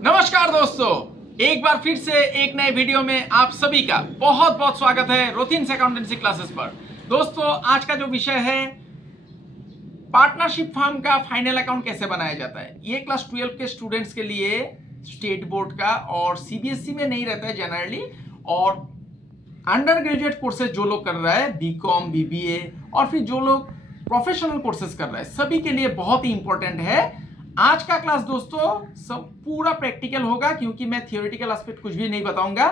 नमस्कार दोस्तों, एक बार फिर से एक नए वीडियो में आप सभी का बहुत बहुत स्वागत है रोथिन्स अकाउंटेंसी क्लासेस पर। दोस्तों, आज का जो विषय है पार्टनरशिप फर्म का फाइनल अकाउंट कैसे बनाया जाता है। ये क्लास 12 के स्टूडेंट्स के लिए स्टेट बोर्ड का और सीबीएसई में नहीं रहता है जनरली, और अंडर ग्रेजुएट कोर्सेज जो लोग कर रहा है बीकॉम बीबीए और फिर जो लोग प्रोफेशनल कोर्सेज कर रहा है सभी के लिए बहुत ही इंपॉर्टेंट है। आज का क्लास दोस्तों सब पूरा प्रैक्टिकल होगा, क्योंकि मैं थियोरेटिकल एस्पेक्ट कुछ भी नहीं बताऊंगा।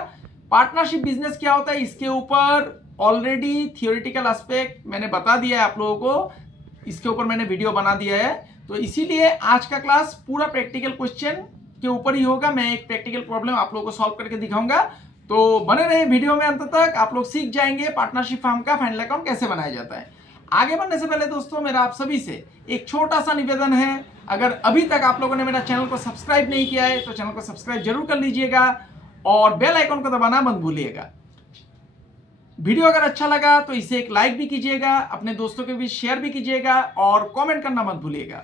पार्टनरशिप बिजनेस क्या होता है इसके ऊपर ऑलरेडी थियोरेटिकल एस्पेक्ट मैंने बता दिया है आप लोगों को, इसके ऊपर मैंने वीडियो बना दिया है। तो इसीलिए आज का क्लास पूरा प्रैक्टिकल क्वेश्चन के ऊपर ही होगा। मैं एक प्रैक्टिकल प्रॉब्लम आप लोगों को सॉल्व करके दिखाऊंगा, तो बने रहे वीडियो में अंत तक। आप लोग सीख जाएंगे पार्टनरशिप फर्म का फाइनल अकाउंट कैसे बनाया जाता है। आगे बढ़ने से पहले दोस्तों मेरा आप सभी से एक छोटा सा निवेदन है, अगर अभी तक आप लोगों ने मेरा चैनल को सब्सक्राइब नहीं किया है तो चैनल को सब्सक्राइब जरूर कर लीजिएगा और बेल आइकन को दबाना मत भूलिएगा। वीडियो अगर अच्छा लगा तो इसे एक लाइक भी कीजिएगा, अपने दोस्तों के बीच शेयर भी कीजिएगा और कमेंट करना मत भूलिएगा।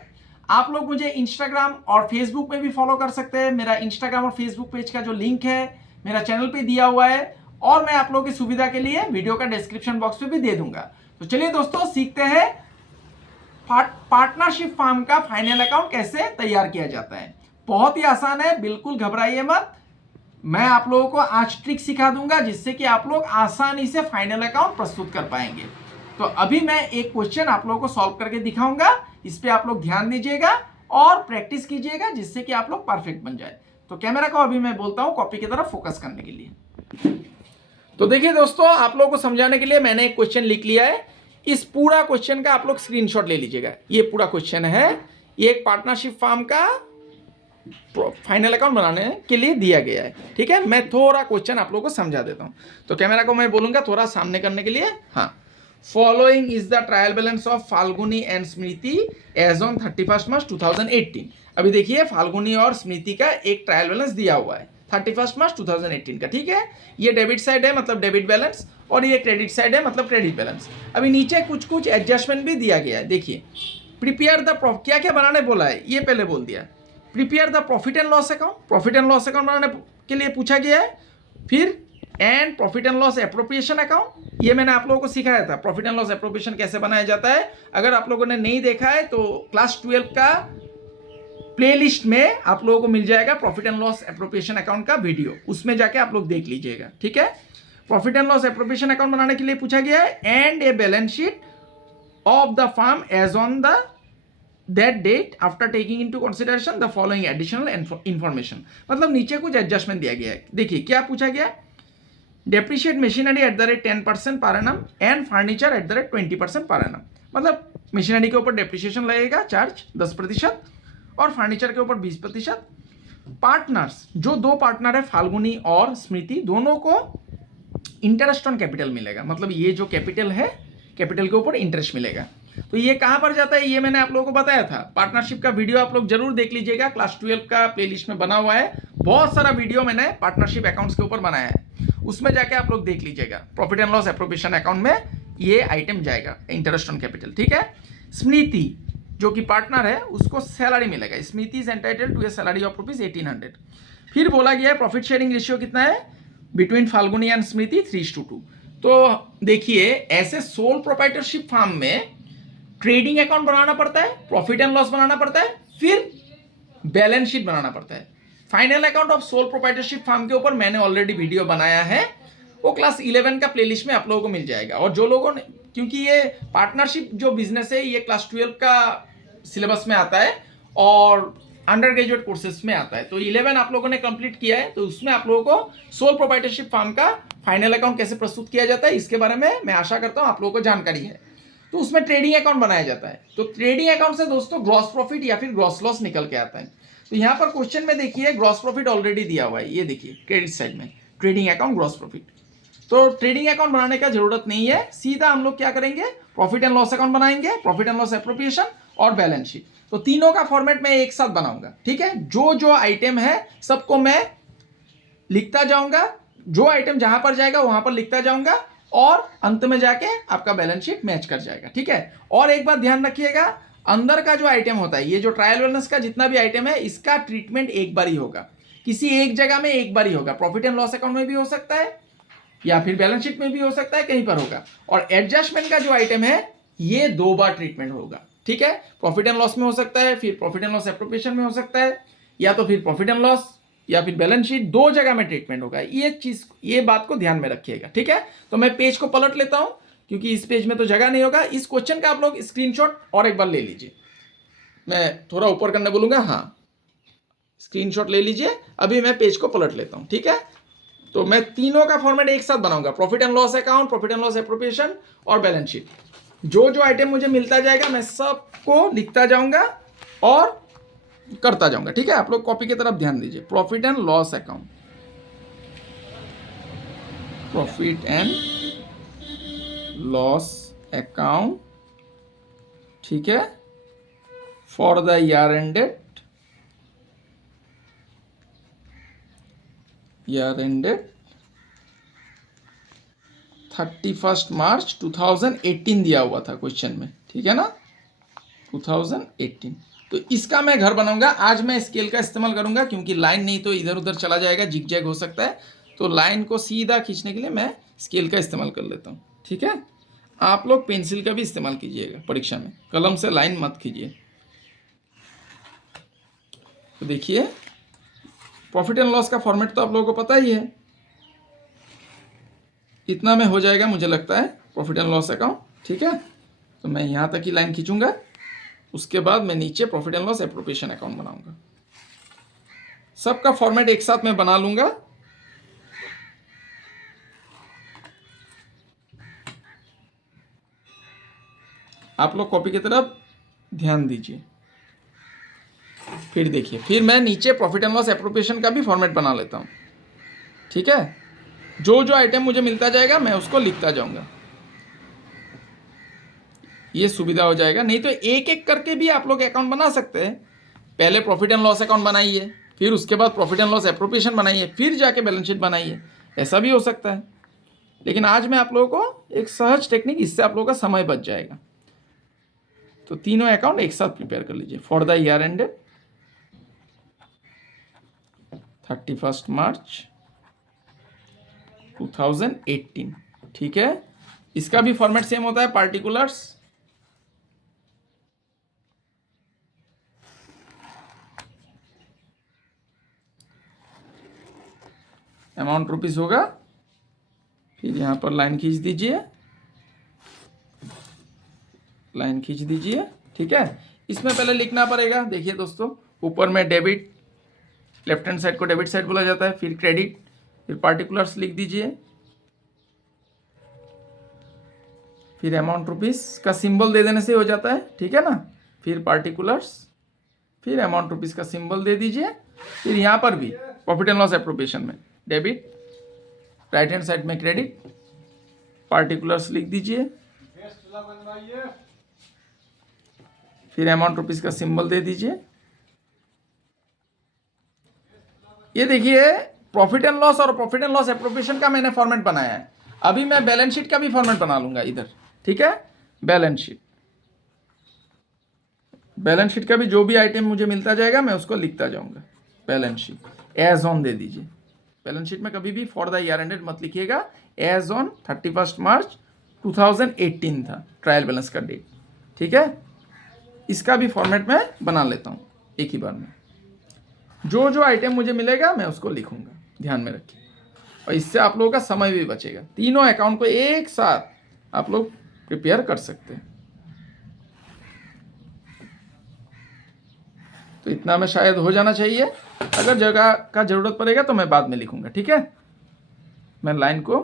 आप लोग मुझे इंस्टाग्राम और फेसबुक पे भी फॉलो कर सकते हैं। मेरा इंस्टाग्राम और फेसबुक पेज का जो लिंक है मेरा चैनल पे दिया हुआ है, और मैं आप लोगों की सुविधा के लिए वीडियो का डिस्क्रिप्शन बॉक्स पे भी दे दूंगा। तो चलिए दोस्तों सीखते हैं पार्टनरशिप फर्म का फाइनल अकाउंट कैसे तैयार किया जाता है। बहुत ही आसान है, बिल्कुल घबराइए मत। मैं आप लोगों को आज ट्रिक सिखा दूंगा जिससे कि आप लोग आसानी से फाइनल अकाउंट प्रस्तुत कर पाएंगे। तो अभी मैं एक क्वेश्चन आप लोगों को सॉल्व करके दिखाऊंगा, इस पे आप लोग ध्यान दीजिएगा और प्रैक्टिस कीजिएगा जिससे कि आप लोग परफेक्ट बन जाए। तो कैमरा को अभी मैं बोलता हूं कॉपी की तरफ फोकस करने के लिए। तो देखिए दोस्तों, आप लोगों को समझाने के लिए मैंने एक क्वेश्चन लिख लिया है। इस पूरा क्वेश्चन का आप लोग स्क्रीनशॉट ले लीजिएगा। ये पूरा क्वेश्चन है, ये एक पार्टनरशिप फर्म का फाइनल अकाउंट बनाने के लिए दिया गया है। ठीक है, मैं थोड़ा क्वेश्चन आप लोगों को समझा देता हूं। तो कैमरा को मैं बोलूंगा थोड़ा सामने करने के लिए। हाँ, following is the trial balance of Falguni and Smriti as on 31 March 2018। अभी देखिए फाल्गुनी और स्मृति का एक ट्रायल बैलेंस दिया हुआ है 31 मार्च 2018 का। ठीक है, ये डेबिट साइड है मतलब डेबिट बैलेंस, और ये क्रेडिट साइड है मतलब क्रेडिट बैलेंस। अभी नीचे कुछ कुछ एडजस्टमेंट भी दिया गया है। देखिए, प्रिपेयर द क्या क्या बनाने बोला है ये पहले बोल दिया। Prepare the profit and loss account, profit and loss account बनाने के लिए पूछा गया है। फिर and profit and loss appropriation account, ये मैंने आप लोगों को सिखाया था प्रॉफिट एंड लॉस एप्रोप्रिएशन कैसे बनाया जाता है। अगर आप लोगों ने नहीं देखा है तो क्लास 12 का प्लेलिस्ट में आप लोगों को मिल जाएगा profit and loss appropriation account का वीडियो, उसमें जाके आप लोग देख लीजिएगा। ठीक है, profit and loss appropriation account बनाने के लिए पूछा गया है and a balance sheet of the firm as on the that date after taking into consideration the following additional information. मतलब नीचे कुछ एडजस्टमेंट दिया गया है। देखिए क्या पूछा गया, depreciate machinery at the rate 10% per annum and furniture at the rate 20% per annum. मतलब मशीनरी के ऊपर डेप्रिशिएशन लगेगा चार्ज 10% और फर्नीचर के ऊपर 20%। पार्टनर्स, जो दो पार्टनर है फाल्गुनी और स्मृति, दोनों को इंटरेस्ट ऑन कैपिटल मिलेगा। मतलब ये जो कैपिटल है कैपिटल के ऊपर इंटरेस्ट मिलेगा। तो ये कहां पर जाता है ये मैंने आप लोगों को बताया था। पार्टनरशिप का वीडियो आप लोग जरूर देख लीजिएगा, क्लास 12 का प्लेलिस्ट में बना हुआ है। बहुत सारा वीडियो मैंने पार्टनरशिप अकाउंट्स के ऊपर बनाया है, उसमें जाके आप लोग देख लीजिएगा। Profit and loss appropriation account में ये आइटम जाएगा, इंटरेस्ट ऑन कैपिटल। ठीक है, स्मृति जो कि पार्टनर है उसको सैलरी मिलेगा। Smriti is entitled to a salary of ₹1800। फिर बोला गया है प्रॉफिट शेयरिंग रेशियो कितना है बिटवीन फाल्गुनी एंड स्मृति 3:2। तो देखिए ऐसे सोल प्रोप्राइटरशिप फर्म में ट्रेडिंग अकाउंट बनाना पड़ता है, प्रॉफिट एंड लॉस बनाना पड़ता है, फिर बैलेंस शीट बनाना पड़ता है। Final account of sole proprietorship firm के ऊपर मैंने ऑलरेडी वीडियो बनाया है, वो क्लास 11 का प्लेलिस्ट में आप लोगों को मिल जाएगा। और जो लोगों ने, क्योंकि ये पार्टनरशिप जो बिजनेस है ये क्लास 12 का सिलेबस में आता है और अंडर ग्रेजुएट कोर्सेज में आता है, तो 11 आप लोगों ने कंप्लीट किया है, तो उसमें आप लोगों को सोल प्रोप्राइटरशिप फर्म का फाइनल अकाउंट कैसे प्रस्तुत किया जाता है इसके बारे में मैं आशा करता हूं आप लोगों को जानकारी है। तो उसमें ट्रेडिंग अकाउंट बनाया जाता है। तो ट्रेडिंग अकाउंट से दोस्तों ग्रॉस प्रॉफिट या फिर ग्रॉस लॉस निकल के आता है। तो यहाँ पर क्वेश्चन में देखिए ग्रॉस प्रॉफिट ऑलरेडी दिया हुआ है, ये देखिए क्रेडिट साइड में ट्रेडिंग अकाउंट ग्रॉस प्रॉफिट। तो ट्रेडिंग अकाउंट बनाने का जरूरत नहीं है, सीधा हम लोग क्या करेंगे प्रॉफिट एंड लॉस अकाउंट बनाएंगे, प्रॉफिट एंड लॉस एप्रोप्रिएशन और बैलेंस शीट। तो तीनों का फॉर्मेट मैं एक साथ बनाऊंगा। ठीक है, जो जो आइटम है सबको मैं लिखता जाऊंगा, जो आइटम जहां पर जाएगा वहां पर लिखता जाऊंगा और अंत में जाके आपका बैलेंस शीट मैच कर जाएगा। ठीक है, और एक बात ध्यान रखिएगा, अंदर का जो आइटम होता है, ये जो ट्रायल बैलेंस का जितना भी आइटम है इसका ट्रीटमेंट एक बार ही होगा। किसी एक जगह में एक बार ही होगा। प्रॉफिट एंड लॉस अकाउंट में भी हो सकता है या फिर बैलेंस शीट में भी हो सकता है, कहीं पर होगा। और एडजस्टमेंट का जो आइटम है ये 2 बार ट्रीटमेंट होगा, ठीक है। प्रॉफिट एंड लॉस में हो सकता है, फिर प्रॉफिट एंड लॉस एप्रोप्रिएशन में हो सकता है, या तो फिर प्रॉफिट एंड लॉस या फिर बैलेंस शीट, 2 जगह में ट्रीटमेंट होगा। ये बात को ध्यान में रखिएगा, ठीक है। तो मैं पेज को पलट लेता हूं क्योंकि इस पेज में तो जगह नहीं होगा। इस क्वेश्चन का आप लोग स्क्रीनशॉट और एक बार ले लीजिए। मैं थोड़ा ऊपर करने बोलूंगा, हाँ, स्क्रीनशॉट ले लीजिए। अभी मैं पेज को पलट लेता हूं, ठीक है। तो मैं तीनों का फॉर्मेट एक साथ बनाऊंगा, profit and loss account, profit and loss appropriation और बैलेंस शीट। जो जो आइटम मुझे मिलता जाएगा मैं सबको लिखता जाऊंगा और करता जाऊंगा, ठीक है। आप लोग कॉपी की तरफ ध्यान दीजिए। Profit and loss account, profit and loss account, ठीक है, for the year ended, year ended 31 March 2018 दिया हुआ था क्वेश्चन में, ठीक है ना, 2018। तो इसका मैं घर बनाऊंगा। आज मैं स्केल का इस्तेमाल करूंगा क्योंकि लाइन नहीं तो इधर उधर चला जाएगा, जिग जैग हो सकता है। तो लाइन को सीधा खींचने के लिए मैं स्केल का इस्तेमाल कर लेता हूं, ठीक है। आप लोग पेंसिल का भी इस्तेमाल कीजिएगा परीक्षा में, कलम से लाइन मत कीजिए। तो देखिए प्रॉफिट एंड लॉस का फॉर्मेट तो आप लोगों को पता ही है। इतना में हो जाएगा मुझे लगता है प्रॉफिट एंड लॉस अकाउंट, ठीक है। तो मैं यहाँ तक ही लाइन खींचूंगा, उसके बाद मैं नीचे profit and loss appropriation account बनाऊंगा। सबका फॉर्मेट एक साथ मैं बना लूंगा। आप लोग कॉपी की तरफ ध्यान दीजिए। फिर देखिए, फिर मैं नीचे प्रॉफिट एंड लॉस एप्रोप्रिएशन का भी फॉर्मेट बना लेता हूं, ठीक है। जो जो आइटम मुझे मिलता जाएगा मैं उसको लिखता जाऊंगा, ये सुविधा हो जाएगा। नहीं तो एक एक करके भी आप लोग अकाउंट बना सकते हैं। पहले प्रॉफिट एंड लॉस अकाउंट बनाइए, फिर उसके बाद प्रॉफिट एंड लॉस एप्रोप्रिएशन बनाइए, फिर जाके बैलेंस शीट बनाइए, ऐसा भी हो सकता है। लेकिन आज मैं आप लोगों को एक सहज टेक्निक, इससे आप लोगों का समय बच जाएगा। तो तीनों अकाउंट एक साथ प्रिपेयर कर लीजिए। For the year ended 31 March 2018, ठीक है। इसका भी फॉर्मेट सेम होता है, पार्टिकुलर्स, अमाउंट रुपीस होगा, फिर यहां पर लाइन खींच दीजिए, लाइन खींच दीजिए, ठीक है। इसमें पहले लिखना पड़ेगा, देखिए दोस्तों, ऊपर में डेबिट, लेफ्ट हैंड साइड को डेबिट साइड बोला जाता है, फिर क्रेडिट, फिर पार्टिकुलर्स लिख दीजिए, फिर अमाउंट रुपीस का सिंबल दे देने से हो जाता है, ठीक है ना। फिर पार्टिकुलर्स, फिर अमाउंट रुपीस का सिंबल दे दीजिए। फिर यहाँ पर भी प्रॉफिट एंड लॉस एप्रोप्रिएशन में डेबिट, राइट हैंड साइड में क्रेडिट, पार्टिकुलर्स लिख दीजिए, फिर अमाउंट रुपीस का सिंबल दे दीजिए। ये देखिए प्रॉफिट एंड लॉस और प्रॉफिट एंड लॉस एप्रोप्रिएशन का मैंने फॉर्मेट बनाया है। अभी मैं बैलेंस शीट का भी फॉर्मेट बना लूंगा इधर, ठीक है। बैलेंस शीट, बैलेंस शीट का भी जो भी आइटम मुझे मिलता जाएगा मैं उसको लिखता जाऊंगा। बैलेंस शीट एज ऑन दे दीजिए। बैलेंस शीट में कभी भी फॉर द ईयर एंडेड मत लिखिएगा, एज ऑन 31 मार्च 2018 था ट्रायल बैलेंस का डेट, ठीक है। इसका भी फॉर्मेट मैं बना लेता हूँ एक ही बार में। जो जो आइटम मुझे मिलेगा मैं उसको लिखूंगा, ध्यान में रखिए। और इससे आप लोगों का समय भी बचेगा। तीनों अकाउंट को एक साथ आप लोग प्रिपेयर कर सकते हैं। तो इतना में शायद हो जाना चाहिए। अगर जगह का जरूरत पड़ेगा तो मैं बाद में लिखूंगा, ठीक है। मैं लाइन को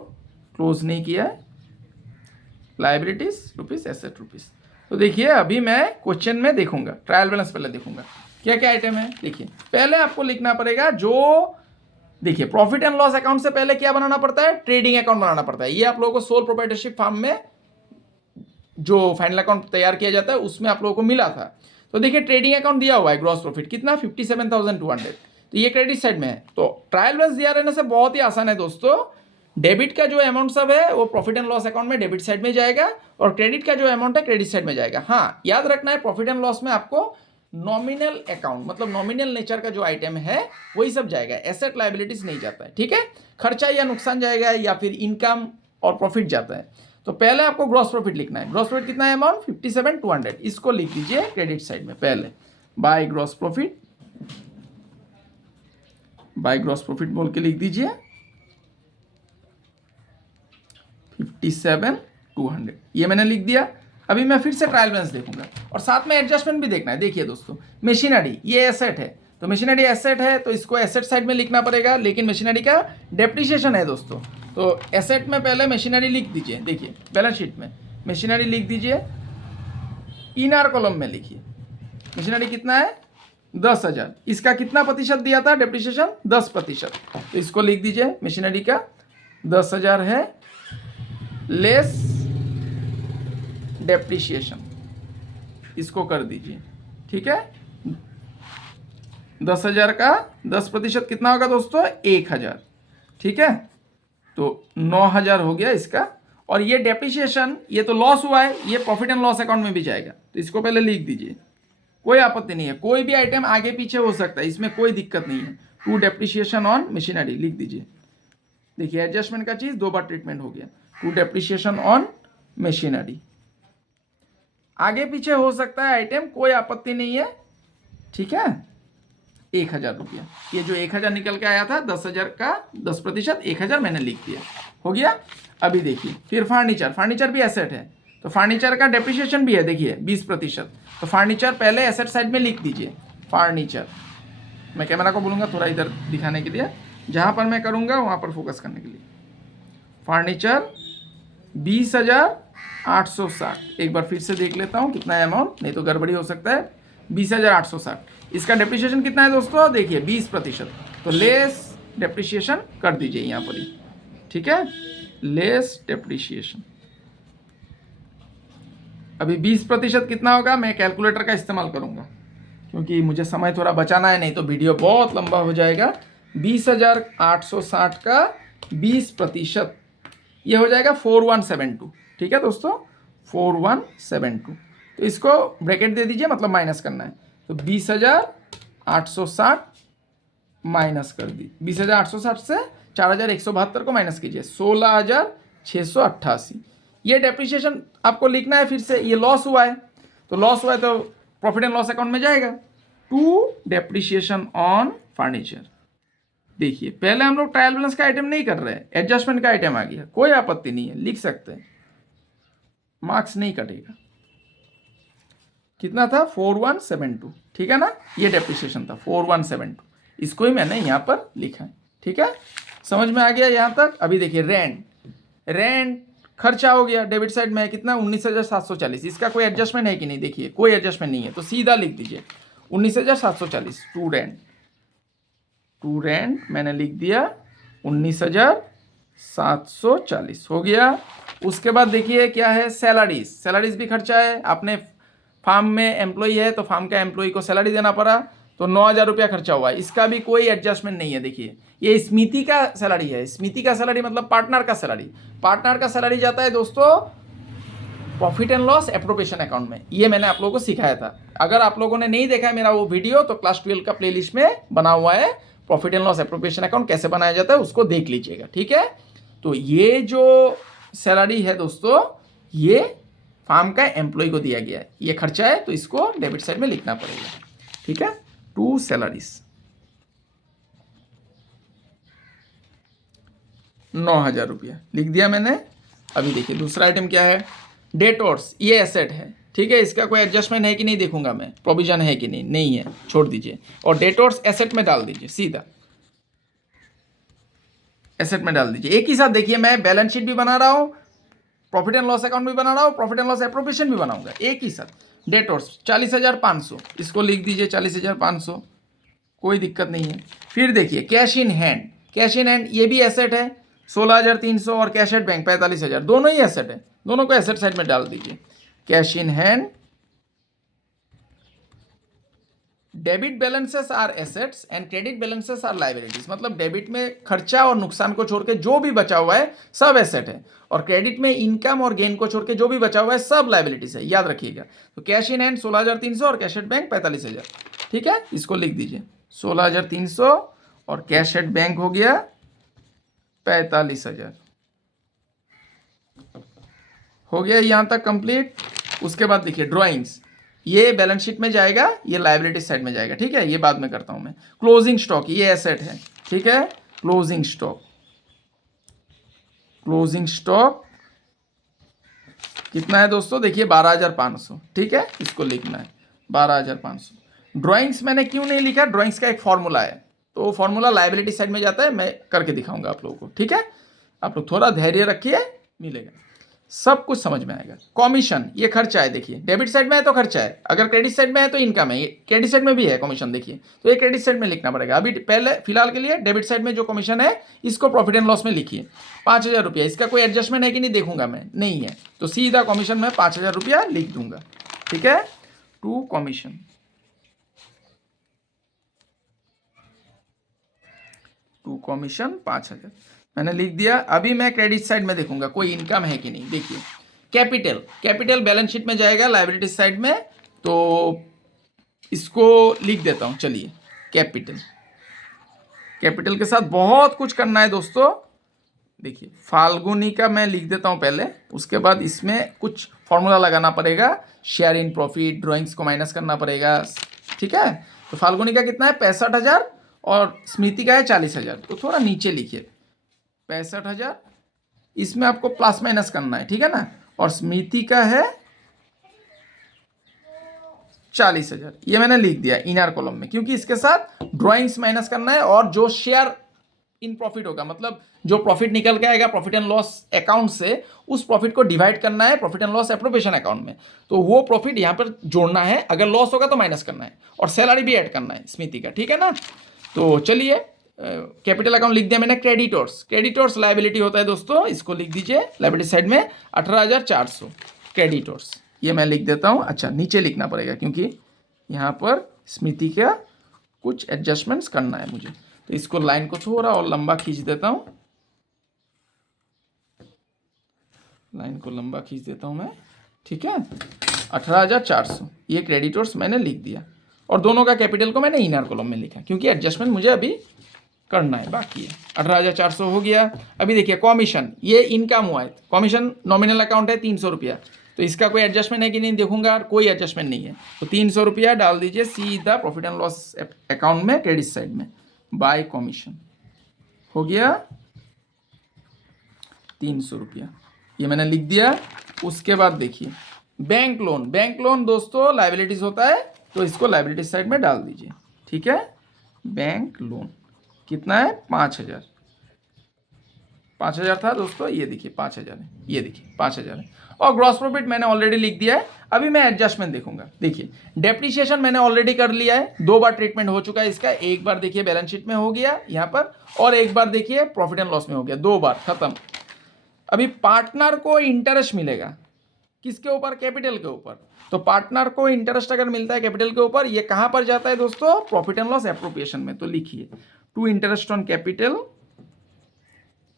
क्लोज नहीं किया है। Liabilities rupees, asset rupees. तो देखिए अभी मैं क्वेश्चन में देखूंगा, ट्रायल बैलेंस पहले देखूंगा क्या क्या आइटम है। देखिए पहले आपको लिखना पड़ेगा, जो देखिए प्रॉफिट एंड लॉस अकाउंट से पहले क्या बनाना पड़ता है, ट्रेडिंग अकाउंट बनाना पड़ता है। ये आप लोगों को सोल प्रोप्राइटरशिप फार्म में जो फाइनल अकाउंट तैयार किया जाता है उसमें आप लोगों को मिला था। तो देखिए ट्रेडिंग अकाउंट दिया हुआ है, ग्रॉस प्रॉफिट कितना 57,200, तो ये क्रेडिट साइड में है। तो ट्रायल बैलेंस दिया रहने से बहुत ही आसान है दोस्तों। डेबिट का जो अमाउंट सब है वो प्रॉफिट एंड लॉस अकाउंट में डेबिट साइड में जाएगा और क्रेडिट का जो अमाउंट है क्रेडिट साइड में जाएगा। हाँ याद रखना है, प्रॉफिट एंड लॉस में आपको नॉमिनल अकाउंट, मतलब नॉमिनल नेचर का जो आइटम है वही सब जाएगा, एसेट लायबिलिटीज नहीं जाता है, ठीक है। खर्चा या नुकसान जाएगा या फिर इनकम और प्रॉफिट जाता है। तो पहले आपको ग्रॉस प्रॉफिट लिखना है। ग्रॉस प्रॉफिट कितना है अमाउंट 57,200, इसको लिख दीजिए क्रेडिट साइड में पहले, by gross profit, by gross profit बोल के लिख दीजिए 57,200, ये मैंने लिख दिया। अभी मैं फिर से ट्रायल बैलेंस देखूंगा और साथ में एडजस्टमेंट भी देखना है। देखिए दोस्तों, मशीनरी ये एसेट है, तो मशीनरी एसेट है तो इसको एसेट साइड में लिखना पड़ेगा, लेकिन मशीनरी का डेप्रिसिएशन है दोस्तों, तो एसेट में पहले मशीनरी लिख दीजिए। देखिए बैलेंस शीट में मशीनरी लिख दीजिए, इनर कॉलम में लिखिए मशीनरी कितना है 10,000, इसका कितना प्रतिशत दिया था डेप्रिसिएशन 10%, तो इसको लिख दीजिए मशीनरी का 10,000 है लेस डेप्रिसिएशन, इसको कर दीजिए, ठीक है। 10,000 का 10% कितना होगा दोस्तों 1,000, ठीक है, तो 9,000 हो गया इसका। और ये डेप्रिसिएशन, ये तो लॉस हुआ है, ये प्रॉफिट एंड लॉस अकाउंट में भी जाएगा, तो इसको पहले लिख दीजिए, कोई आपत्ति नहीं है, कोई भी आइटम आगे पीछे हो सकता है, इसमें कोई दिक्कत नहीं है। टू डेप्रिसिएशन ऑन मशीनरी लिख दीजिए। देखिए एडजस्टमेंट का चीज 2 बार ट्रीटमेंट हो गया। टू डेप्रिसिएशन ऑन मशीनरी, आगे पीछे हो सकता है आइटम, कोई आपत्ति नहीं है, ठीक है। 1,000 रुपया, ये जो 1,000 निकल के आया था 10,000 का 10%, 1,000 मैंने लिख दिया, हो गया। अभी देखिए फिर फर्नीचर, फर्नीचर भी एसेट है, तो फर्नीचर का डेप्रिसिएशन भी है, देखिए 20%, तो फर्नीचर पहले एसेट साइड में लिख दीजिए। फर्नीचर, मैं कैमरा को बोलूँगा थोड़ा इधर दिखाने के लिए, जहाँ पर मैं करूँगा वहाँ पर फोकस करने के लिए। फर्नीचर 20,860, एक बार फिर से देख लेता हूँ कितना है अमाउंट, नहीं तो गड़बड़ी हो सकता है। 20,860, इसका डेप्रिसिएशन कितना है दोस्तों, देखिए 20%, तो लेस डेप्रिसिएशन कर दीजिए यहाँ पर ही, ठीक है, लेस डेप्रिसिएशन। अभी 20% कितना होगा, मैं कैलकुलेटर का इस्तेमाल करूँगा क्योंकि मुझे समय थोड़ा बचाना है, नहीं तो वीडियो बहुत लंबा हो जाएगा। 20,860 का 20% ये हो जाएगा 4172, ठीक है दोस्तों, 4172, तो इसको ब्रैकेट दे दीजिए, मतलब माइनस करना है, तो 20,860 माइनस कर दी, 20,860 से 4,172 को माइनस कीजिए, 16,688, ये डेप्रिसिएशन आपको लिखना है। फिर से ये लॉस हुआ है, तो लॉस हुआ है तो प्रॉफिट एंड लॉस अकाउंट में जाएगा। टू डेप्रिसिएशन ऑन फर्नीचर, देखिए पहले हम लोग ट्रायल बैलेंस का आइटम नहीं कर रहे हैं, एडजस्टमेंट का आइटम आ गया, कोई आपत्ति नहीं है, लिख सकते हैं, मार्क्स नहीं कटेगा। कितना था 4172, ठीक है ना, ये डेप्रिसिएशन था 4172, इसको ही मैंने यहाँ पर लिखा है, ठीक है, समझ में आ गया यहाँ तक। अभी देखिए रेंट, रेंट खर्चा हो गया, डेबिट साइड में है कितना 19,740, इसका कोई एडजस्टमेंट है कि नहीं, देखिए कोई एडजस्टमेंट नहीं है, तो सीधा लिख दीजिए 19,740। टू रेंट, टू रेंट मैंने लिख दिया 19,740, हो गया। उसके बाद देखिए क्या है, सैलरीज, सैलरीज भी खर्चा है, आपने फार्म में एम्प्लॉई है तो फार्म का एम्प्लॉई को सैलरी देना पड़ा, तो 9,000 रुपया खर्चा हुआ, इसका भी कोई एडजस्टमेंट नहीं है। देखिए ये स्मिति का सैलरी है, स्मिति का सैलरी मतलब पार्टनर का सैलरी, पार्टनर का सैलरी जाता है दोस्तों profit and loss appropriation account में, ये मैंने आप लोगों को सिखाया था। अगर आप लोगों ने नहीं देखा है मेरा वो वीडियो, तो क्लास 12 का प्लेलिस्ट में बना हुआ है, profit and loss appropriation account कैसे बनाया जाता है, उसको देख लीजिएगा, ठीक है। तो ये जो सैलरी है दोस्तों, ये फार्म का एम्प्लॉय को दिया गया है, ये खर्चा है, तो इसको डेबिट साइड में लिखना पड़ेगा, ठीक है। टू सैलरीज 9,000 रुपया लिख दिया मैंने। अभी देखिए दूसरा आइटम क्या है, डेटोर्स, ये एसेट है, ठीक है, इसका कोई एडजस्टमेंट है कि नहीं देखूंगा मैं, प्रोविजन है कि नहीं, नहीं है, छोड़ दीजिए, और डेटोर्स एसेट में डाल दीजिए, सीधा एसेट में डाल दीजिए। एक ही साथ देखिए, मैं बैलेंस शीट भी बना रहा हूँ, प्रॉफिट एंड लॉस अकाउंट भी बना रहा हूँ, प्रॉफिट एंड लॉस एप्रोप्रिएशन भी बनाऊंगा एक ही साथ। डेटोर्स 40,500, इसको लिख दीजिए 40,500, कोई दिक्कत नहीं है। फिर देखिए cash in hand, cash in hand ये भी एसेट है 16,300, और कैश एट बैंक 45,000, दोनों ही एसेट है, दोनों को एसेट साइड में डाल दीजिए। Cash in hand debit balances are assets and credit balances are liabilities. मतलब डेबिट में खर्चा और नुकसान को छोड़ के जो भी बचा हुआ है सब एसेट है, और क्रेडिट में इनकम और गेन को छोड़ के जो भी बचा हुआ है सब लाइबिलिटीज है, याद रखिएगा। तो कैश इन हैंड 16,300 और कैश एट बैंक 45,000। ठीक है, इसको लिख दीजिए 16,300 और कैश एट बैंक हो गया 45,000। हो गया यहां तक कंप्लीट। उसके बाद देखिए ड्राइंग्स, ये बैलेंस शीट में जाएगा, ये लायबिलिटी साइड में जाएगा। ठीक है, ये बाद में करता हूं मैं। क्लोजिंग स्टॉक, ये एसेट है। ठीक है, क्लोजिंग स्टॉक, क्लोजिंग स्टॉक कितना है दोस्तों, देखिए 12,500। ठीक है, इसको लिखना है 12,500। ड्राइंग्स मैंने क्यों नहीं लिखा, ड्राइंग्स का एक फॉर्मूला है, तो फॉर्मूला लायबिलिटी साइड में जाता है, मैं करके दिखाऊंगा आप लोगों को। ठीक है, आप लोग थोड़ा धैर्य रखिए, मिलेगा, सब कुछ समझ में आएगा। कमीशन, ये खर्चा है, देखिए डेबिट साइड में है तो खर्चा है, अगर क्रेडिट साइड में है तो इनकम है। क्रेडिट साइड में भी है कमीशन, देखिए, तो ये क्रेडिट साइड में लिखना पड़ेगा। अभी पहले फिलहाल के लिए डेबिट साइड में जो कमीशन है इसको प्रॉफिट एंड लॉस में लिखिए 5,000 रुपया। इसका कोई एडजस्टमेंट है कि नहीं देखूंगा मैं, नहीं है, तो सीधा कमीशन में 5,000 रुपया लिख दूंगा। ठीक है, टू कमीशन, टू कमीशन 5,000 मैंने लिख दिया। अभी मैं क्रेडिट साइड में देखूंगा कोई इनकम है कि नहीं। देखिए कैपिटल, कैपिटल बैलेंस शीट में जाएगा लायबिलिटी साइड में, तो इसको लिख देता हूं। चलिए कैपिटल, कैपिटल के साथ बहुत कुछ करना है दोस्तों। देखिए फाल्गुनी का मैं लिख देता हूं पहले, उसके बाद इसमें कुछ फॉर्मूला लगाना पड़ेगा, शेयर इन प्रॉफिट, ड्राइंग्स को माइनस करना पड़ेगा। ठीक है, तो फाल्गुनी का कितना है 65,000 और स्मृति का है 40,000, तो थोड़ा नीचे लिखिए 65,000, इसमें आपको प्लस माइनस करना है। ठीक है ना, और स्मृति का है 40,000, ये मैंने लिख दिया इनर कॉलम में, क्योंकि इसके साथ ड्राइंग्स माइनस करना है और जो शेयर इन प्रॉफिट होगा, मतलब जो प्रॉफिट निकल के आएगा प्रॉफिट एंड लॉस अकाउंट से, उस प्रॉफिट को डिवाइड करना है profit and loss appropriation account में, तो वो प्रॉफिट यहां पर जोड़ना है, अगर लॉस होगा तो माइनस करना है, और सैलरी भी ऐड करना है स्मृति का। ठीक है ना, तो चलिए कैपिटल अकाउंट लिख दिया मैंने। क्रेडिटर्स, क्रेडिटर्स लायबिलिटी होता है दोस्तों, इसको लिख दीजिए लायबिलिटी साइड में 18,400 क्रेडिटर्स, ये मैं लिख देता हूं। अच्छा नीचे लिखना पड़ेगा क्योंकि यहां पर स्मृति का कुछ एडजस्टमेंट्स करना है मुझे, तो इसको लाइन को थोड़ा और लंबा खींच देता हूं, लाइन को लंबा खींच देता हूं मैं। ठीक है, 18,400 ये क्रेडिटर्स मैंने लिख दिया, और दोनों का कैपिटल को मैंने इनर कॉलम में लिखा, क्योंकि एडजस्टमेंट मुझे अभी करना है, बाकी है। 18,400 हो गया। अभी देखिए कमीशन, ये इनकम हुआ है, कमीशन नॉमिनल अकाउंट है 300 रुपया, तो इसका कोई एडजस्टमेंट है कि नहीं देखूंगा, कोई एडजस्टमेंट नहीं है, तो 300 रुपया डाल दीजिए सीधा प्रॉफिट एंड लॉस अकाउंट में क्रेडिट साइड में, बाय कमीशन हो गया 300 रुपया, ये मैंने लिख दिया। उसके बाद देखिए बैंक लोन, बैंक लोन दोस्तों लायबिलिटीज होता है, तो इसको लायबिलिटी साइड में डाल दीजिए। ठीक है, बैंक लोन कितना है 5,000, 5,000 था दोस्तों, ये देखिए 5,000 है, ये देखिए 5,000 है, और ग्रॉस प्रॉफिट मैंने ऑलरेडी लिख दिया है। अभी मैं एडजस्टमेंट देखूंगा। देखिए डेप्रिसिएशन मैंने ऑलरेडी कर लिया है, 2 बार ट्रीटमेंट हो चुका है इसका, एक बार देखिए बैलेंस शीट में हो गया यहाँ पर, और एक बार देखिए प्रॉफिट एंड लॉस में हो गया, 2 बार खत्म। अभी पार्टनर को इंटरेस्ट मिलेगा, किसके ऊपर, कैपिटल के ऊपर, तो पार्टनर को इंटरेस्ट अगर मिलता है कैपिटल के ऊपर, ये कहां पर जाता है दोस्तों, प्रॉफिट एंड लॉस एप्रोप्रिएशन में, तो लिखिए टू इंटरेस्ट ऑन कैपिटल,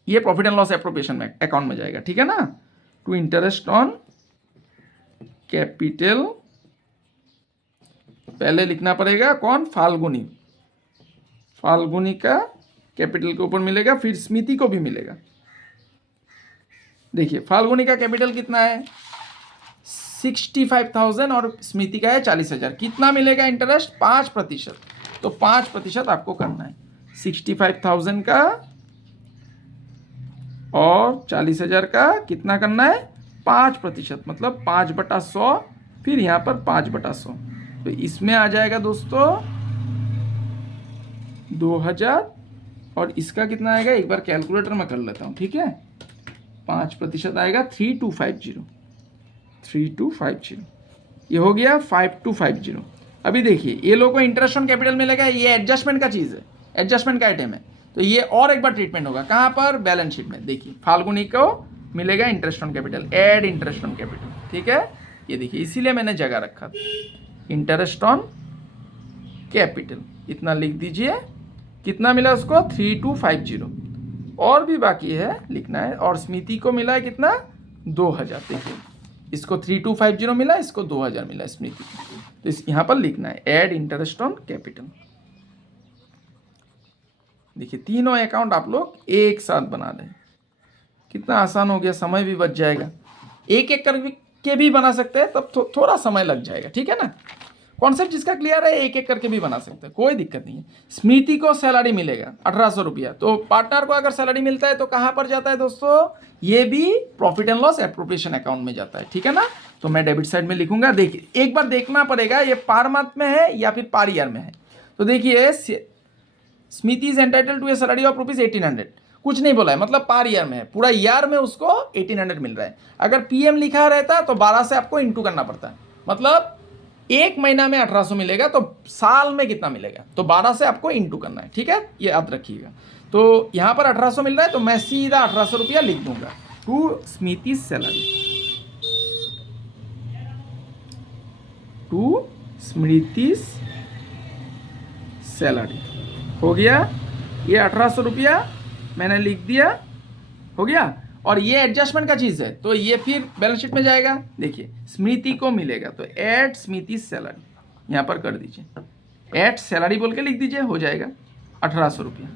ये प्रॉफिट एंड लॉस एप्रोप्रिएशन में अकाउंट में जाएगा। ठीक है ना, टू इंटरेस्ट ऑन कैपिटल पहले लिखना पड़ेगा, कौन, फाल्गुनी, फाल्गुनी का कैपिटल के ऊपर मिलेगा, फिर स्मृति को भी मिलेगा। देखिए फाल्गुनी का कैपिटल कितना है 65,000 और स्मृति का है 40,000, कितना मिलेगा इंटरेस्ट 5%, तो 5% आपको करना है 65,000 का और 40,000 का, कितना करना है 5%, मतलब 5/100, फिर यहाँ पर 5/100, तो इसमें आ जाएगा दोस्तों 2,000, और इसका कितना आएगा, एक बार कैलकुलेटर में कर लेता हूँ। ठीक है, 5% आएगा 3250, 3250, ये हो गया 5250। अभी देखिए ये लोगों को इंटरेस्ट ऑन कैपिटल मिलेगा, ये एडजस्टमेंट का चीज़ है, एडजस्टमेंट का आइटम है, तो ये और एक बार ट्रीटमेंट होगा, कहाँ पर, बैलेंस शीट में। देखिए फाल्गुनी को मिलेगा interest on capital, add interest on capital. ठीक है, ये देखिए इसीलिए मैंने जगह रखा था इंटरेस्ट ऑन कैपिटल, इतना लिख दीजिए। कितना मिला उसको 3250, और भी बाकी है लिखना है। और स्मृति को मिला है कितना 2000। देखिए इसको 3250 मिला, इसको 2000 मिला स्मृति को। तो इस यहाँ पर लिखना है ऐड इंटरेस्ट ऑन कैपिटल। देखिए तीनों अकाउंट आप लोग एक साथ बना दें, कितना आसान हो गया, समय भी बच जाएगा। एक एक करके भी बना सकते हैं, तब थोड़ा समय लग जाएगा, ठीक है ना। कॉन्सेप्ट जिसका क्लियर है एक एक करके भी बना सकते हैं, कोई दिक्कत नहीं है। स्मृति को सैलरी मिलेगा 1800 रुपया, तो पार्टनर को अगर सैलरी मिलता है तो कहाँ पर जाता है दोस्तों, ये भी profit and loss appropriation account में जाता है, ठीक है ना। तो मैं डेबिट साइड में लिखूंगा। देखिए एक बार देखना पड़ेगा ये पर मंथ में है या फिर पर ईयर में है। तो देखिए Smriti is entitle to a salary of rupees 1800, कुछ नहीं बोला है, मतलब पर ईयर में है, पूरा ईयर में उसको 1800 मिल रहा है। अगर पीएम लिखा रहता तो 12 से आपको इंटू करना पड़ता है, मतलब एक महीना में 1800 मिलेगा, तो साल में कितना मिलेगा, तो 12 से आपको इंटू करना है, ठीक है, ये याद रखिएगा। तो यहाँ पर 1800 मिल रहा है, तो मैं सीधा 1800 रुपया लिख दूंगा to Smriti salary, to Smriti salary. हो गया, ये 1800 रुपया मैंने लिख दिया, हो गया। और ये एडजस्टमेंट का चीज़ है, तो ये फिर बैलेंस शीट में जाएगा। देखिए स्मृति को मिलेगा, तो ऐड स्मृति सैलरी यहाँ पर कर दीजिए, ऐड सैलरी बोल के लिख दीजिए, हो जाएगा 1800 रुपया।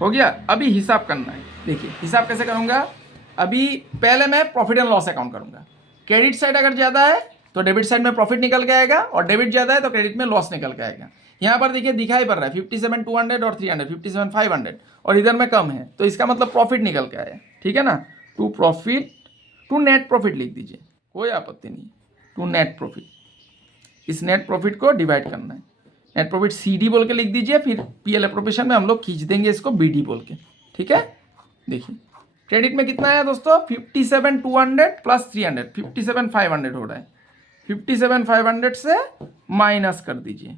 हो गया। अभी हिसाब करना है। देखिए हिसाब कैसे करूँगा, अभी पहले मैं प्रॉफिट एंड लॉस अकाउंट करूँगा। क्रेडिट साइड अगर ज़्यादा है तो डेबिट साइड में प्रॉफिट निकल के आएगा, और डेबिट ज़्यादा है तो क्रेडिट में लॉस निकल के आएगा। यहाँ पर देखिए दिखाई पड़ रहा है 57,200 और 300, 57,500, और इधर में कम है, तो इसका मतलब प्रॉफिट निकल के आया, ठीक है ना। To profit, to net profit लिख दीजिए, कोई आपत्ति नहीं। टू नेट प्रॉफिट, इस नेट प्रॉफिट को डिवाइड करना है। नेट प्रॉफिट CD बोल के लिख दीजिए, फिर PL एप्रोप्रिएशन में हम लोग खींच देंगे इसको BD बोल के, ठीक है। देखिए क्रेडिट में कितना आया दोस्तों 57,200 प्लस 300, 57,500 हो रहा है। 57,500 से माइनस कर दीजिए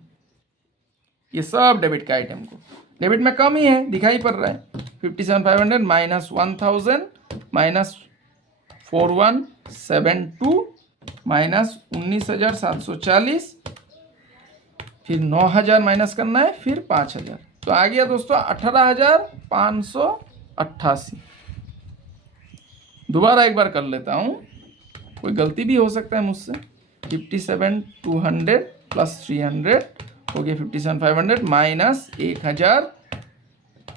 ये सब डेबिट का आइटम को। डेबिट में कम ही है, दिखाई पड़ रहा है। 57,500 माइनस 1000 माइनस 4172 माइनस 19,740, फिर 9,000 माइनस करना है, फिर 5,000, तो आ गया दोस्तों 18,588। दोबारा एक बार कर लेता हूँ, कोई गलती भी हो सकता है मुझसे। 57,200 प्लस 300 हो गया 57,500 माइनस 1,000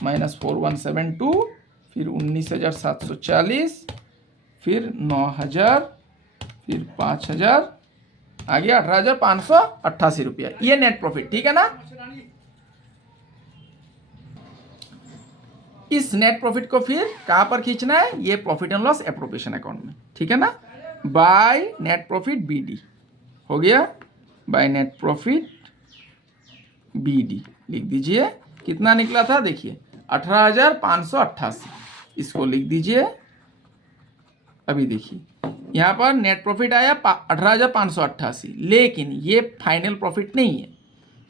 माइनस 4172, फिर 19,740, फिर 9,000, फिर 5,000, आ गया 18,588 रुपया। ये नेट प्रॉफिट, ठीक है ना। इस नेट प्रॉफिट को फिर कहां पर खींचना है, ये profit and loss appropriation account में, ठीक है ना। बाय नेट प्रॉफिट BD हो गया, बाय नेट प्रॉफिट BD लिख दीजिए। कितना निकला था देखिए 18,588, इसको लिख दीजिए। अभी देखिए यहाँ पर नेट प्रॉफिट आया 18,588, लेकिन ये फाइनल प्रॉफिट नहीं है,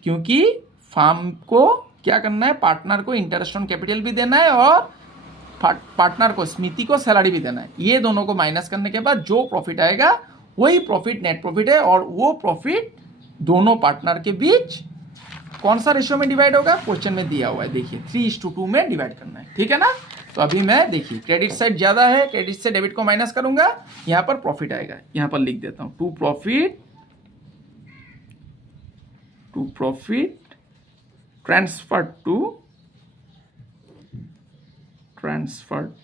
क्योंकि फार्म को क्या करना है, पार्टनर को इंटरेस्ट ऑन कैपिटल भी देना है, और पार्टनर को स्मृति को सैलरी भी देना है। ये दोनों को माइनस करने के बाद जो प्रॉफिट आएगा वही प्रॉफिट नेट प्रॉफिट है, और वो प्रॉफिट दोनों पार्टनर के बीच कौन सा रेशियो में डिवाइड होगा, क्वेश्चन में दिया हुआ है, देखिए 3:2 में डिवाइड करना है, ठीक है ना। तो अभी मैं देखिए क्रेडिट साइड ज़्यादा है, क्रेडिट से डेबिट को माइनस करूंगा, यहाँ पर प्रॉफिट आएगा, यहाँ पर लिख देता हूँ to profit transfer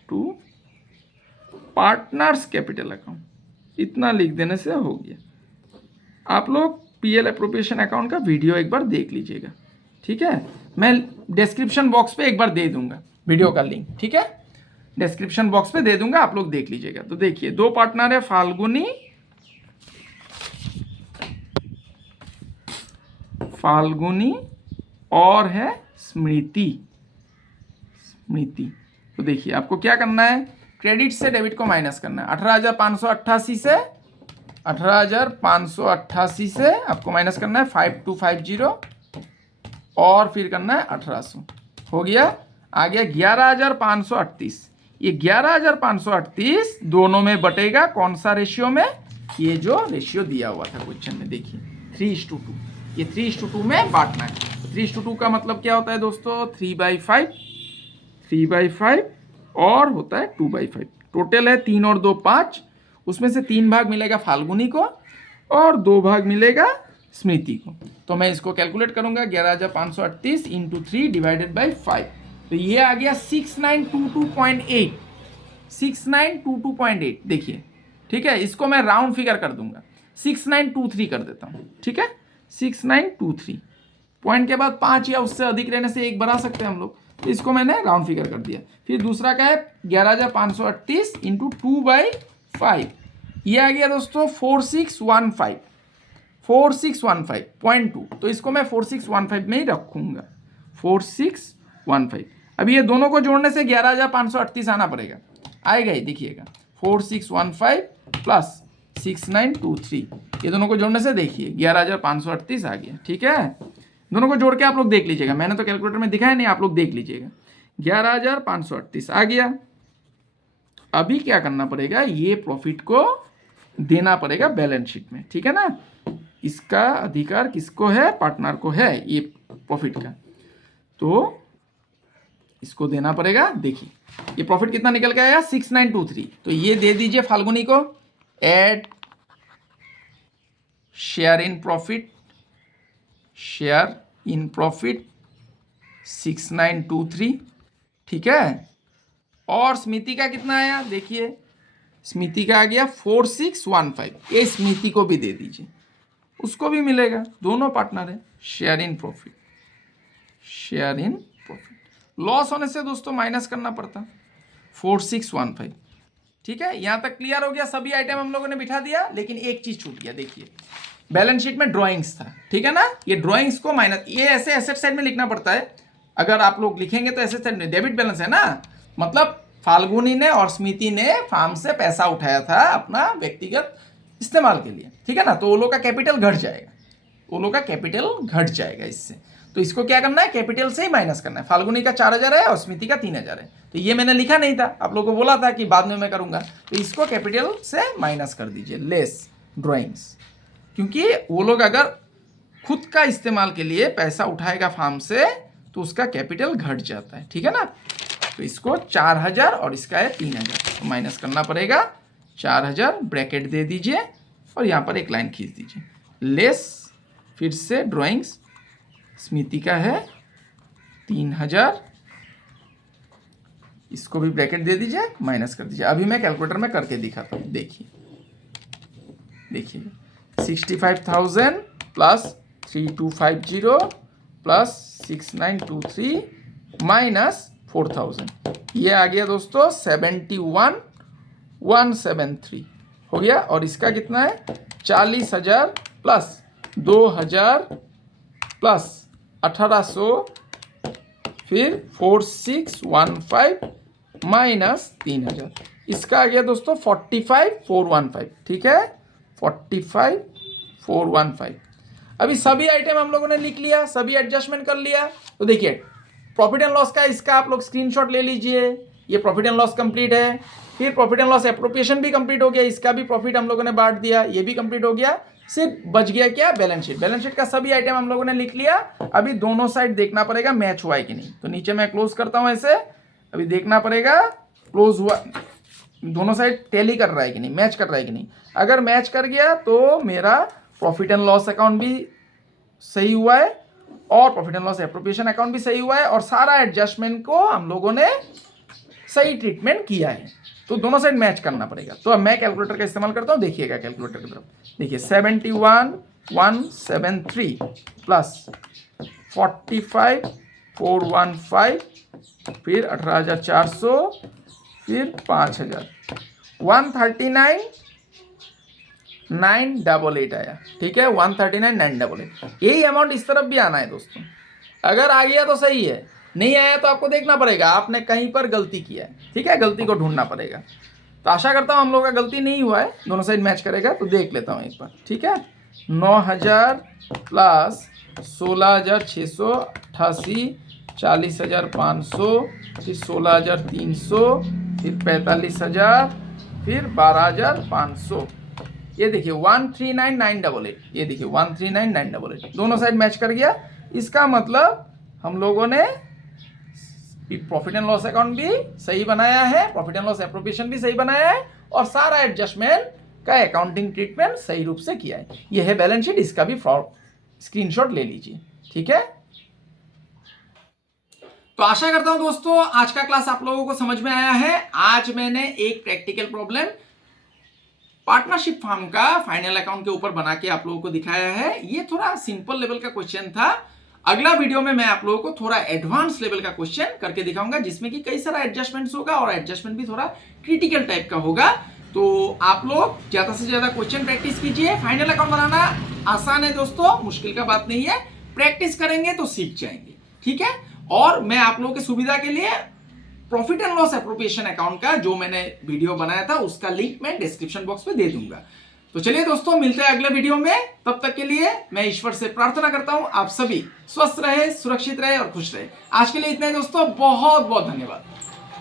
to partners capital account, इतना लिख देने से हो गया। आप लोग PL एप्रोप्रिएशन अकाउंट का वीडियो एक बार देख लीजिएगा, ठीक है। मैं डिस्क्रिप्शन बॉक्स पे एक बार दे दूंगा वीडियो का लिंक, ठीक है, डिस्क्रिप्शन बॉक्स पे दे दूंगा, आप लोग देख लीजिएगा। तो देखिए दो पार्टनर है, फाल्गुनी और है स्मृति। तो देखिए आपको क्या करना है, क्रेडिट से डेबिट को माइनस करना है। 18,588 से आपको माइनस करना है 5250, और फिर करना है 1800, हो गया। आ गया 11,538। ये 11,538 दोनों में बटेगा कौन सा रेशियो में, ये जो रेशियो दिया हुआ था क्वेश्चन में, देखिए 3:2, ये 3:2 में बांटना है। 3:2 का मतलब क्या होता है दोस्तों? 3/5, 3/5 और होता है 2/5। टोटल है 3 और 2 5, उसमें से 3 भाग मिलेगा फाल्गुनी को और 2 भाग मिलेगा स्मृति को। तो मैं इसको कैलकुलेट करूंगा 11,538 इंटू 3 डिवाइडेड बाई 5। तो ये आ गया 6922.8, 6922.8। देखिए ठीक है, इसको मैं राउंड फिगर कर दूंगा, 6923 कर देता हूँ। ठीक है, 6923 पॉइंट के बाद 5 या उससे अधिक रहने से 1 बढ़ा सकते हैं हम लोग, तो इसको मैंने राउंड फिगर कर दिया। फिर दूसरा का है 11,538 इंटू 2/5, ये आ गया दोस्तों 4615, 4615.2। तो इसको मैं 4615 में ही रखूंगा, 4615। अभी ये दोनों को जोड़ने से 11,538 आना पड़ेगा, आएगा ही, देखिएगा 4615 प्लस 6923, ये दोनों को जोड़ने से देखिए 11,538 आ गया। ठीक है, दोनों को जोड़ के आप लोग देख लीजिएगा, मैंने तो कैलकुलेटर में दिखाया नहीं, आप लोग देख लीजिएगा 11,538 आ गया। अभी क्या करना पड़ेगा, ये प्रॉफिट को देना पड़ेगा बैलेंस शीट में। ठीक है ना, इसका अधिकार किसको है? पार्टनर को है ये प्रॉफिट का, तो इसको देना पड़ेगा। देखिए ये प्रॉफिट कितना निकल के आया? 6923। तो ये दे दीजिए फाल्गुनी को, add share in profit, share in profit 6923। ठीक है, और स्मृति का कितना आया? देखिए स्मृति का आ गया 4615, ये स्मृति को भी दे दीजिए, उसको भी मिलेगा, दोनों पार्टनर है। Share in profit, share in profit, loss होने से दोस्तों माइनस करना पड़ता 4615। ठीक है, यहां तक क्लियर हो गया? सभी आइटम हम लोगों ने बिठा दिया, लेकिन एक चीज छूट गया। देखिए बैलेंस शीट में ड्राइंग्स था, ठीक है ना, ये ड्राइंग्स को माइनस, ये ऐसे एसेट साइड में लिखना पड़ता है। अगर आप लोग लिखेंगे तो एसेट साइड में, डेबिट बैलेंस है ना, मतलब फाल्गुनी ने और स्मृति ने फार्म से पैसा उठाया था अपना व्यक्तिगत इस्तेमाल के लिए, ठीक है ना, तो वो लोग का कैपिटल घट जाएगा, वो लोग का कैपिटल घट जाएगा इससे। तो इसको क्या करना है? कैपिटल से ही माइनस करना है। फाल्गुनी का 4,000 है और स्मृति का 3,000 है, तो ये मैंने लिखा नहीं था, आप लोगों को बोला था कि बाद में मैं करूंगा, तो इसको कैपिटल से माइनस कर दीजिए, लेस ड्राइंग्स, क्योंकि वो लोग अगर खुद का इस्तेमाल के लिए पैसा उठाएगा फार्म से तो उसका कैपिटल घट जाता है। ठीक है ना, तो इसको 4,000 और इसका है 3,000, तो माइनस करना पड़ेगा 4,000, ब्रैकेट दे दीजिए और यहाँ पर एक लाइन खींच दीजिए, लेस, फिर से ड्राइंग्स, स्मृति का है 3,000, इसको भी ब्रैकेट दे दीजिए, माइनस कर दीजिए। अभी मैं कैलकुलेटर में करके दिखाता हूँ, देखिए देखिए 65,000 प्लस 3250 प्लस 6923 माइनस 4,000, ये आ गया दोस्तों 71,173 हो गया। और इसका कितना है? 40,000 प्लस 2,000 प्लस 1,800, फिर 4,615 माइनस 3,000, इसका आ गया दोस्तों 45,415। ठीक है, 45,415। अभी सभी आइटम हम लोगों ने लिख लिया, सभी एडजस्टमेंट कर लिया। तो देखिए प्रॉफिट एंड लॉस का इसका आप लोग स्क्रीनशॉट ले लीजिए, ये प्रॉफिट एंड लॉस कंप्लीट है। फिर प्रॉफिट एंड लॉस एप्रोप्रिएशन भी कंप्लीट हो गया, इसका भी प्रॉफिट हम लोगों ने बांट दिया, ये भी कंप्लीट हो गया। सिर्फ बच गया क्या? Balance sheet. बैलेंस शीट का सभी आइटम हम लोगों ने लिख लिया। अभी दोनों साइड देखना पड़ेगा मैच हुआ है कि नहीं। तो नीचे मैं क्लोज करता हूं ऐसे, अभी देखना पड़ेगा क्लोज हुआ, दोनों साइड टैली कर रहा है कि नहीं, मैच कर रहा है कि नहीं। अगर मैच कर गया तो मेरा प्रॉफिट एंड लॉस अकाउंट भी सही हुआ है और profit and loss appropriation account भी सही हुआ है और सारा एडजस्टमेंट को हम लोगों ने सही ट्रीटमेंट किया है। तो दोनों साइड मैच करना पड़ेगा। तो अब मैं कैलकुलेटर का इस्तेमाल करता हूं, देखिएगा कैलकुलेटर की तरफ, देखिए 71,173 प्लस 45,415, फिर 18,400, फिर 5,000, 139,988 आया। ठीक है, 139,988, यही अमाउंट इस तरफ भी आना है दोस्तों। अगर आ गया तो सही है, नहीं आया तो आपको देखना पड़ेगा आपने कहीं पर गलती किया है। ठीक है, गलती को ढूंढना पड़ेगा। तो आशा करता हूँ हम लोग का गलती नहीं हुआ है, दोनों साइड मैच करेगा। तो देख लेता हूँ एक बार। ठीक है, 9,000 प्लस 16,688, 40,500, फिर 16,300, फिर 45,000, फिर 12,500, ये देखिए 139,988, ये देखिए 139,988, दोनों साइड मैच कर गया। इसका मतलब हम लोगों ने प्रॉफिट एंड लॉस अकाउंट भी सही बनाया है, प्रॉफिट एंड लॉस एप्रोप्रिएशन भी सही बनाया है और सारा एडजस्टमेंट का अकाउंटिंग ट्रीटमेंट सही रूप से किया है। यह है बैलेंस शीट, इसका भी स्क्रीनशॉट ले लीजिए। ठीक है, तो आशा करता हूं दोस्तों आज का क्लास आप लोगों को समझ में आया है। आज मैंने एक प्रैक्टिकल प्रॉब्लम पार्टनरशिप फॉर्म का फाइनल अकाउंट के ऊपर बना के आप लोगों को दिखाया है। ये थोड़ा सिंपल लेवल का क्वेश्चन था। अगला वीडियो में मैं आप लोगों को थोड़ा एडवांस लेवल का क्वेश्चन करके दिखाऊंगा, जिसमें कि कई सारा एडजस्टमेंट्स होगा और एडजस्टमेंट भी थोड़ा क्रिटिकल टाइप का होगा। तो आप लोग ज्यादा से ज्यादा क्वेश्चन प्रैक्टिस कीजिए। फाइनल अकाउंट बनाना आसान है दोस्तों, मुश्किल का बात नहीं है। प्रैक्टिस करेंगे तो सीख जाएंगे। ठीक है, और मैं आप लोगों की सुविधा के लिए profit and loss appropriation account का जो मैंने वीडियो बनाया था उसका लिंक मैं डिस्क्रिप्शन बॉक्स में दे दूंगा। तो चलिए दोस्तों, मिलते हैं अगले वीडियो में। तब तक के लिए मैं ईश्वर से प्रार्थना करता हूं आप सभी स्वस्थ रहे, सुरक्षित रहे और खुश रहे। आज के लिए इतना ही दोस्तों, बहुत बहुत धन्यवाद।